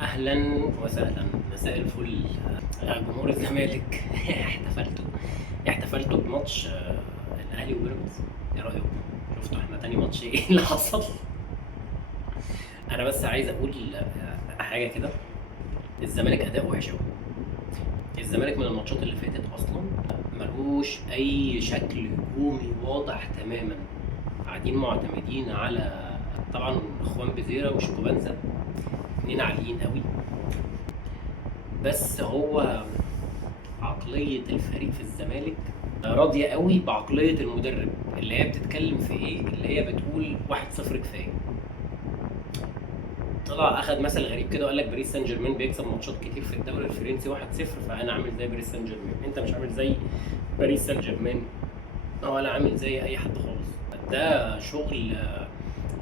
اهلا وسهلا، مساء الفل. جمهور الزمالك احتفلتوا بماتش الاهلي وبيراميدز. ايه رايكم؟ شفتوا احنا تاني ماتش ايه اللي حصل؟ انا بس عايز اقول حاجه كده. الزمالك اداؤه وحش قوي. الزمالك من الماتشات اللي فاتت اصلا ملهوش اي شكل هجومي واضح تماما. قاعدين معتمدين على طبعا اخوان بزيرة وشيكوبانزا، اتنين عاليين قوي. بس هو عقلية الفريق في الزمالك راضية قوي بعقلية المدرب، اللي هي بتتكلم في ايه؟ اللي هي بتقول 1-0 كفاية. طلع اخد مثل غريب كده وقال لك باريس سان جيرمان بيكسب ماتشات كتير في الدوري الفرنسي 1-0، فانا عامل زي باريس سان جيرمان. انت مش عامل زي باريس سان جيرمان ولا عامل زي اي حد خالص. ده شغل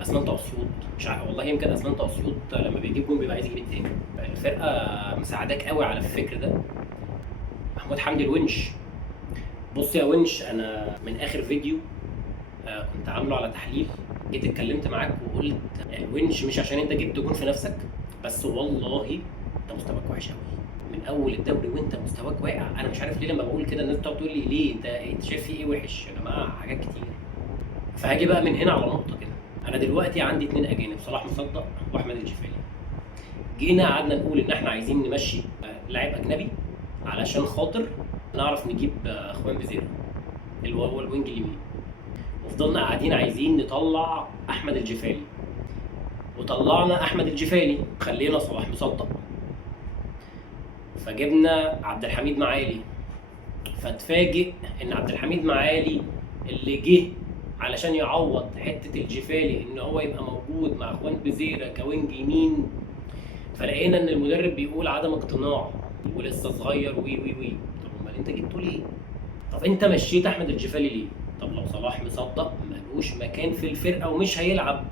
اسمنت اسيوط. مش عارف والله، يمكن اسمنت اسيوط لما بيجيب جون بيبقى عايز يجيب التاني. الفرقه مساعداك قوي على الفكر ده. محمود حمدي الونش. بص يا ونش، انا من اخر فيديو كنت عامله على تحليل، جيت اتكلمت معاك وقلت الونش مش عشان انت جبت جون في نفسك، بس والله انت مستواك وحش قوي من اول الدوري وانت مستواك واقع. انا مش عارف ليه لما بقول كده الناس بتقعد تقول لي ليه انت شايف فيه ايه وحش؟ يا جماعه حاجات كتير. فهاجي بقى من هنا على نقطه كده. انا دلوقتي عندي اتنين اجانب، صلاح مصدق واحمد الجفالي. جينا قعدنا نقول ان احنا عايزين نمشي لاعب اجنبي علشان خاطر نعرف نجيب اخوان بزيرة اللي هو الوينج اليمين. وفضلنا قاعدين عايزين نطلع احمد الجفالي، وطلعنا احمد الجفالي خلينا صلاح مصدق. فجبنا عبد الحميد معالي، فاتفاجئ ان عبد الحميد معالي اللي جه علشان يعوض حته الجفالي ان هو يبقى موجود مع اخوان بزيرة كوينج يمين. فلقينا ان المدرب بيقول عدم اقتناع ولسه صغير وي وي وي. طب امال انت جبته ليه؟ طب انت مشيت احمد الجفالي ليه؟ طب لو صلاح مصدق ملوش مكان في الفرقه ومش هيلعب.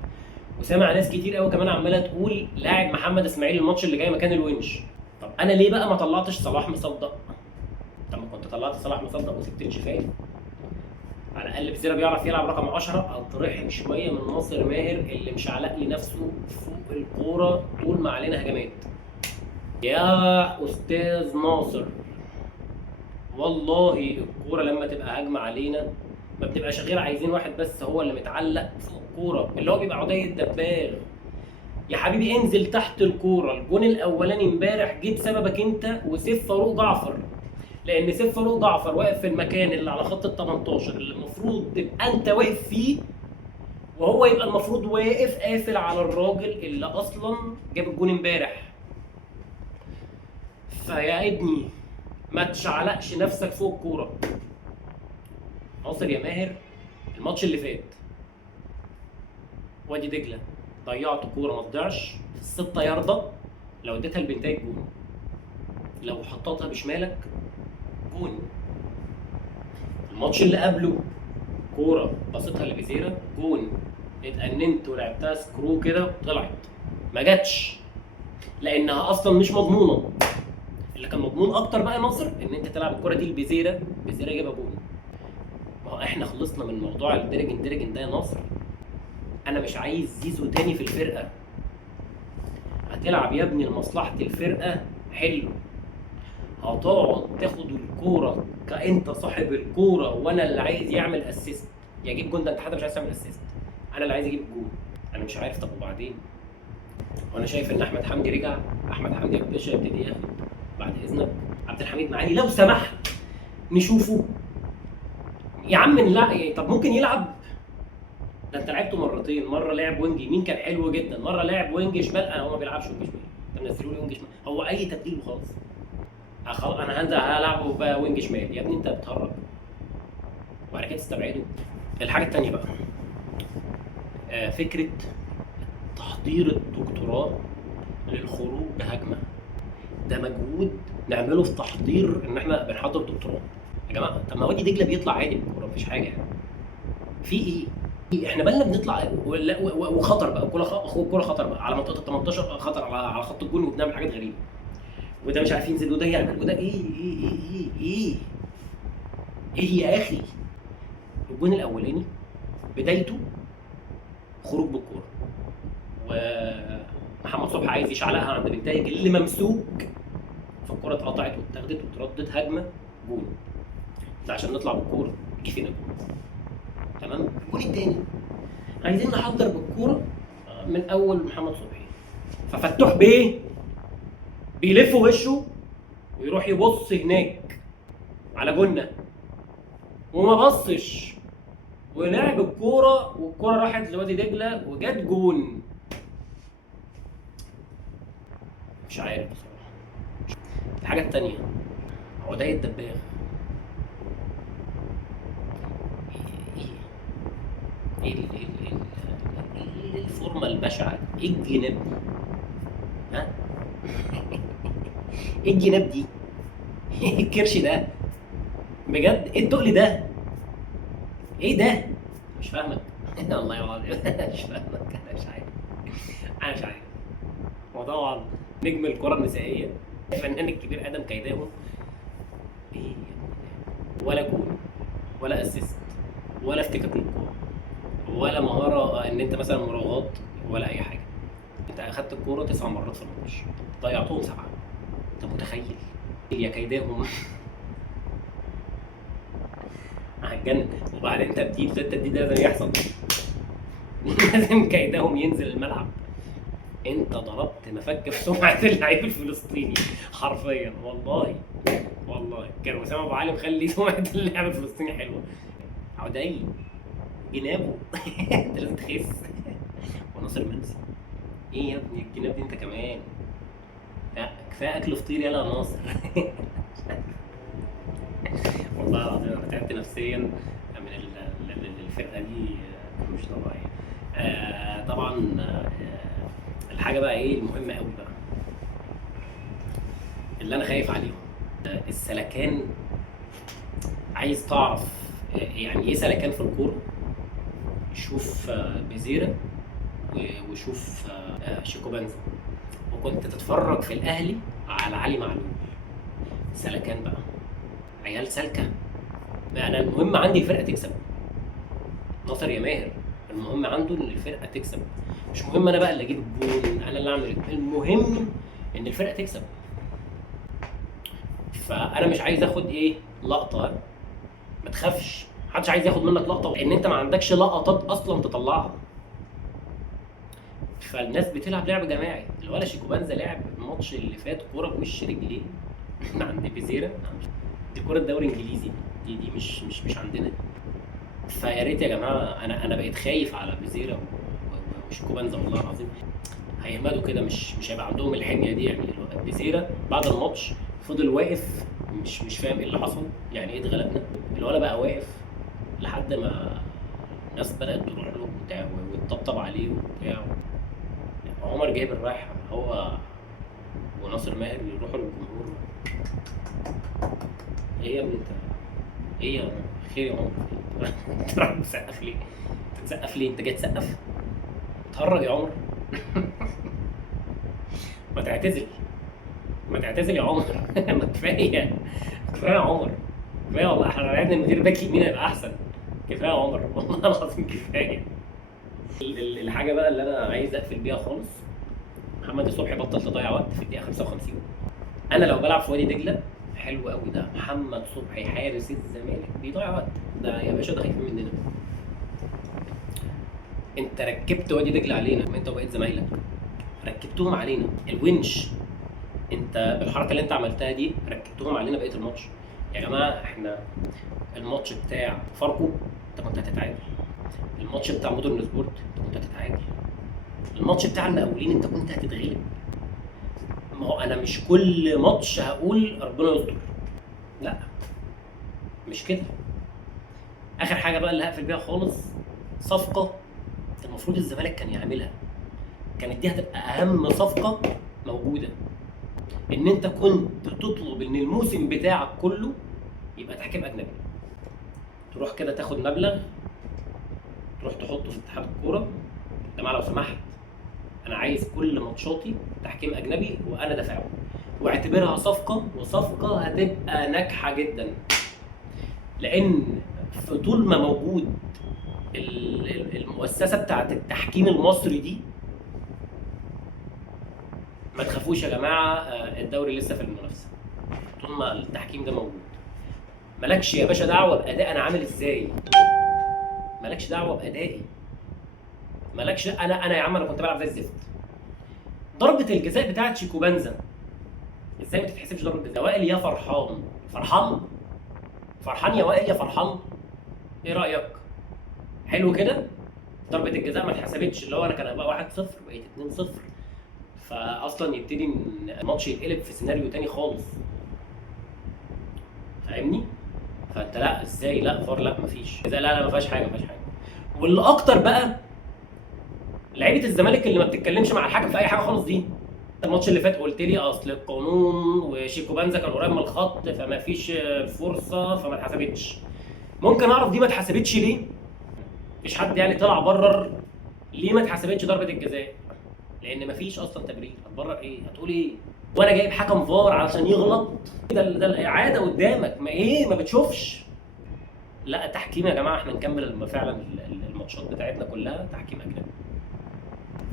وسامع ناس كتير قوي كمان عماله تقول لاعب محمد اسماعيل الماتش اللي جاي مكان الونش. طب انا ليه بقى ما طلعتش صلاح مصدق؟ طب ما كنت طلعت صلاح مصدق وسبت الجفالي، على الاقل بزيرة بيعرف يلعب رقم 10 او ترحم شويه من ناصر ماهر اللي مشعلق لي نفسه فوق الكوره طول ما علينا هجمات. يا استاذ ناصر، والله الكوره لما تبقى هجمه علينا ما بتبقاش غير عايزين واحد بس هو اللي متعلق فوق الكوره، اللي هو بيبقى عدي الدباغ. يا حبيبي انزل تحت الكوره. الجون الاولاني امبارح جه بسببك انت وسيف فاروق جعفر، لان سيف فاروق جعفر واقف في المكان اللي على خط ال 18 اللي المفروض تبقى انت واقف فيه، وهو يبقى المفروض واقف قافل على الراجل اللي اصلا جاب الجون امبارح. فيا ابني ما تشعلقش نفسك فوق الكوره. ناصر يا ماهر، الماتش اللي فات وادي دجله ضيعت كوره ما تضيعش 6 ياردة، لو اديتها لبنتايج جون، لو حطيتها بشمالك جون. الماتش اللي قبله كوره بصيتها لبزيرة جون، اتأننت ولعبتها سكرو كده طلعت ما جاتش لانها اصلا مش مضمونه. اللي كان مضمون اكتر بقى ناصر ان انت تلعب الكوره دي لبزيرة، بزيرة جابها جون. ما هو احنا خلصنا من موضوع الدرجن ده يا ناصر. انا مش عايز زيزو تاني في الفرقه. هتلعب يا ابني لمصلحه الفرقه حلو، هتقعد تاخد الكوره كانت صاحب الكوره وانا اللي عايز يعمل اسيست. يا جيب جون، ده انت حتى مش عايز تعمل اسيست، انا اللي عايز اجيب الجون. انا مش عارف. طب وبعدين؟ وانا شايف ان احمد حمدي رجع. احمد حمدي يبتدي ياخد بعد اذنك عبد الحميد معالي لو سمحت نشوفه يا عم. لا طب ممكن يلعب. ده انت لعبته مرتين، مره لعب وينج يمين كان حلو جدا، مره لعب وينج شمال. هو ما بيلعبش وينج شمال، انت منزلوا لي وينج شمال. هو اي تبديل وخلاص. انا هنزل هلعبه بقى وينج شمال. يا ابني انت بتهرج وبعد كده تستبعده. الحاجه الثانيه بقى فكره تحضير الدكتوراه للخروج بهجمه. ده مجهود نعمله في تحضير ان احنا بنحضر دكتوراه. يا جماعه طب ما وادي دجله بيطلع عادي بالكوره مفيش حاجه يعني. في ايه؟ احنا بالنا بنطلع وخطر بقى الكوره خطر بقى على منطقه ال 18، خطر على خط الجون وبنعمل حاجات غريبه. وده مش عارف ينزل وده يعمل وده ايه يا اخي. الجون الاولاني بدايته خروج بالكوره، محمد صبحي عايز يشعلقها عند بنتايج اللي ممسوك، فالكوره اتقطعت واتاخدت واتردت هجمه جون. ده عشان نطلع بالكوره يجي فينا جون. تمام. الجون التاني عايزين نحضر بالكوره من اول محمد صبحي، ففتوح بيه بيلف وشه ويروح يبص هناك على جنة وما بصش ولعب الكوره، والكوره راحت لوادي دجله وجت جون. مش عارف بصراحه. الحاجه التانيه عدي الدباغ. ايه الفورمه البشعه دي؟ ايه الجناب دي؟ ها؟ ايه الجناب دي؟ ايه الكرش ده؟ بجد ايه التقل ده؟ ايه ده؟ مش فاهمك. والله العظيم مش فاهمك. انا مش عارف. انا مش عارف. وطبعا نجم الكره النسائيه الفنان الكبير ادم كيداهم. ايه يا ابني؟ ولا جول ولا اسيست ولا افتكاك للكوره ولا مهاره ان انت مثلا مراوغات ولا اي حاجه. انت اخدت الكوره 9 مرات في الماتش ضيعتهم 7. انت متخيل؟ يا كيداهم. هتجنن. وبعدين تبديل ده، التبديل ده لازم يحصل. لازم كيداهم ينزل الملعب. انت ضربت مفك في سمعه اللعيب الفلسطيني حرفيا. والله والله كان اسامه ابو علي مخلي سمعه اللاعب الفلسطيني حلوه. عدي جنابه. انت لازم تخس. وناصر منسي. ايه يا ابني الجناب دي انت كمان؟ لا كفايه اكل فطير يلا يا ناصر. والله العظيم انا تعبت نفسيا من الفرقه دي. مش طبيعيه. طبعا. الحاجه بقى ايه المهمه قوي بقى اللي انا خايف عليهم. السلكان. عايز تعرف يعني ايه سلكان في الكوره؟ شوف بيزيرا وشوف شيكو بنزا، وكنت تتفرج في الاهلي على علي معلول. سلكان بقى، عيال سالكه. انا المهم عندي الفرقه تكسب. ناصر يا ماهر المهم عنده ان الفرقه تكسب، مش مهم انا بقى اللي اجيب الجول، انا اللي اعمل. المهم ان الفرقه تكسب. فانا مش عايز اخد ايه لقطه. ما تخافش، محدش عايز ياخد منك لقطه لان انت ما عندكش لقطات اصلا تطلعها. فالناس بتلعب لعب جماعي. الولا شيكوبانزا لعب الماتش اللي فات كوره بوش رجليه عند بيزيرا. دي كوره دوري انجليزي، دي مش عندنا. فيا ريت يا جماعه، انا بقيت خايف على بيزيرا وشيكوبانزا والله العظيم. هيهمدوا كده، مش هيبقى عندهم الحميه دي. يعني بيزيرا بعد الماتش فضل واقف مش فاهم ايه اللي حصل، يعني ايه اتغلبنا. الولا بقى واقف لحد ما الناس بدات تروح له وبتاع وتطبطب عليه وبتاع. عمر جابر رايح هو وناصر ماهر يروحوا للجمهور. ايه يا ابني انت؟ ايه يا خير يا عمر؟ انت رايح تسقف ليه؟ انت تسقف ليه؟ انت جاي تسقف؟ اتهرج يا عمر. ما تعتزل، ما تعتزل يا عمر. ما كفايه، كفايه يا عمر، كفايه والله. احنا لعبنا المدير باك يمين هيبقى احسن. كفايه يا عمر والله العظيم كفايه. الحاجه بقى اللي انا عايز اقفل بيها خالص، محمد الصبحي بطل تضيع وقت في الدقيقه 55. انا لو بلعب في وادي دجله حلو قوي ده. محمد صبحي حارس الزمالك بيضيع وقت ده يا باشا، ده خايف مننا. انت ركبت وادي دجله علينا، ما انت وبقيت زمايلك ركبتهم علينا. الونش انت بالحركه اللي انت عملتها دي ركبتهم علينا بقيه الماتش. يا جماعه احنا الماتش بتاع فاركو انت كنت هتتعادل، الماتش بتاع مودرن سبورت انت كنت هتتعادل، الماتش بتاع المقاولين انت كنت هتتغلب. ما هو انا مش كل ماتش هقول ربنا يستر، لا مش كده. اخر حاجه بقى اللي هقفل بيها خالص، صفقه المفروض الزمالك كان يعملها، كانت دي هتبقى اهم صفقه موجوده. ان انت كنت تطلب ان الموسم بتاعك كله يبقى تحكيم اجنبي. تروح كده تاخد مبلغ تروح تحطه في اتحاد الكوره، يا جماعه لو سمحت انا عايز كل ماتشاتي تحكيم اجنبي وانا دافعه، واعتبرها صفقه، وصفقه هتبقى ناجحه جدا. لان في طول ما موجود المؤسسه بتاعت التحكيم المصري دي ما تخافوش يا جماعه، الدوري لسه في المنافسه طول ما التحكيم ده موجود. مالكش يا باشا دعوه باداء انا عامل ازاي، مالكش دعوه بادائي، مالكش. انا يا عم انا كنت بلعب زي الزفت. ضربه الجزاء بتاعت شيكوبانزا ازاي ما تتحسبش ضربه جزاء؟ وائل يا فرحان، فرحان فرحان يا وائل يا فرحان، ايه رايك؟ حلو كده. ضربه الجزاء ما اتحسبتش، اللي هو انا كان هيبقى 1-0 بقيت 2-0، فاصلا يبتدي الماتش يتقلب في سيناريو تاني خالص، فاهمني؟ فانت لا ازاي، لا فار، لا مفيش لا لا ما فيهاش حاجه، ما فيهاش حاجه. واللي اكتر بقى لعيبه الزمالك اللي ما بتتكلمش مع الحكم في اي حاجه خالص دي. الماتش اللي فات قلت لي اصل القانون وشيكو بانزا كان قريب من الخط فما فيش فرصه فما اتحسبتش. ممكن اعرف دي ما اتحسبتش ليه؟ مفيش حد يعني طلع برر ليه ما اتحسبتش ضربه الجزاء، لان مفيش اصلا تبرير. هتبرر ايه؟ هتقول ايه؟ وانا جايب حكم فار علشان يغلط؟ ده الاعاده قدامك، ما ايه ما بتشوفش؟ لا تحكيم يا جماعه، احنا نكمل فعلا الماتشات بتاعتنا كلها تحكيم اجنبي.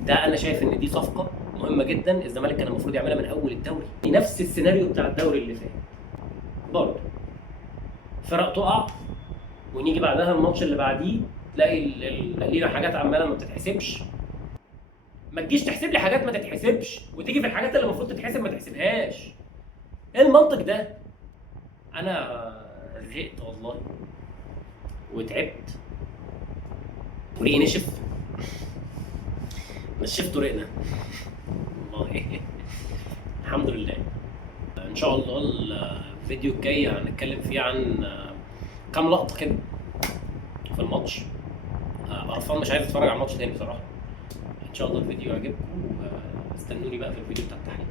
ده انا شايف ان دي صفقه مهمه جدا الزمالك كان المفروض يعملها من اول الدوري، نفس السيناريو بتاع الدوري اللي فات برضه. فرق تقع ونيجي بعدها الماتش اللي بعديه تلاقي لينا حاجات عماله ما بتتحسبش. ما تجيش تحسب لي حاجات ما تتحسبش وتيجي في الحاجات اللي المفروض تتحسب ما تحسبهاش. ايه المنطق ده؟ انا زهقت والله وتعبت وريقي نشف، نشفت ورقنا والله. الحمد لله. ان شاء الله الفيديو الجاي هنتكلم فيه عن كام لقطه كده في الماتش. قرفان مش عايز اتفرج على الماتش تاني بصراحه. ان شاء الله الفيديو يعجبكم، استنوني بقى في الفيديو بتاع التحليل.